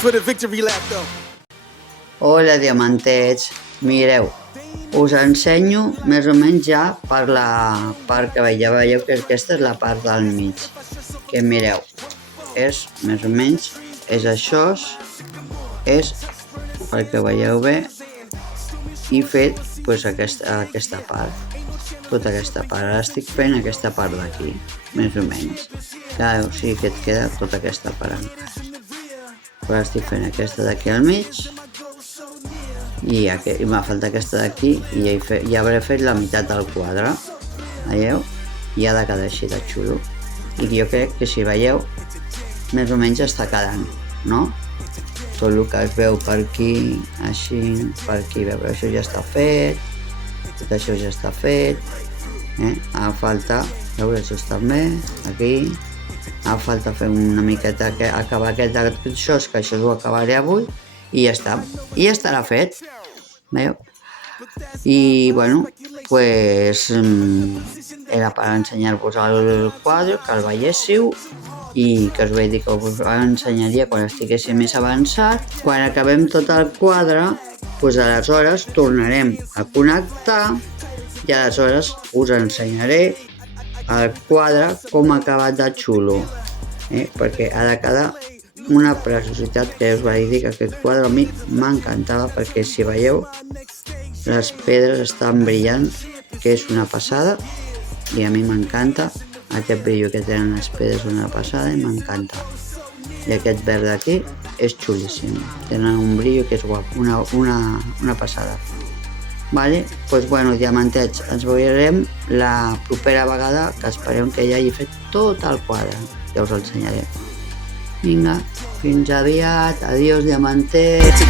for the victory lap, though. Hola, diamantets. Mireu, us ensenyo més o menys ja per la part que veieu. Veieu que aquesta és la part del mig. Que mireu, és més o menys, és això, és perquè veieu bé i fet pues, aquesta part. Tota aquesta part. Ara estic fent aquesta part d'aquí, més o menys. O sigui que et queda tota aquesta part encara. Ara estic fent aquesta d'aquí al mig i m'ha faltat aquesta d'aquí i ja hauré fet la meitat del quadre. Veieu? I ha de quedar així de xulo. I jo crec que si veieu, més o menys està quedant, no? Tot el que es veu per aquí, així, per aquí, veu, això ja està fet, tot això ja està fet, ara falta, veure, això està bé, aquí, ara falta fer una miqueta, acabar això, que això ho acabaré avui, i ja està, i ja estarà fet, veieu? I, bueno, pues, era per ensenyar-vos el quadre, que el veiéssiu, i que us vaig dir que us ensenyaria quan estiguéssim més avançat. Quan acabem tot el quadre, doncs aleshores tornarem a connectar i aleshores us ensenyaré el quadre com ha acabat de xulo, perquè ha de quedar una preciositat, que us vaig dir que aquest quadre a mi m'encantava, perquè si veieu les pedres estan brillant, que és una passada, i a mi m'encanta aquest brillo que tenen les pedres, una passada, i m'encanta. I aquest verd d'aquí és xulíssim, tenen un brillo que és guapo, una passada. Vale? Doncs bueno, diamantets, ens veurem la propera vegada, que esperem que ja hagi fet tot el quadre, ja us l'ensenyaré. Vinga, fins aviat, adiós diamantets.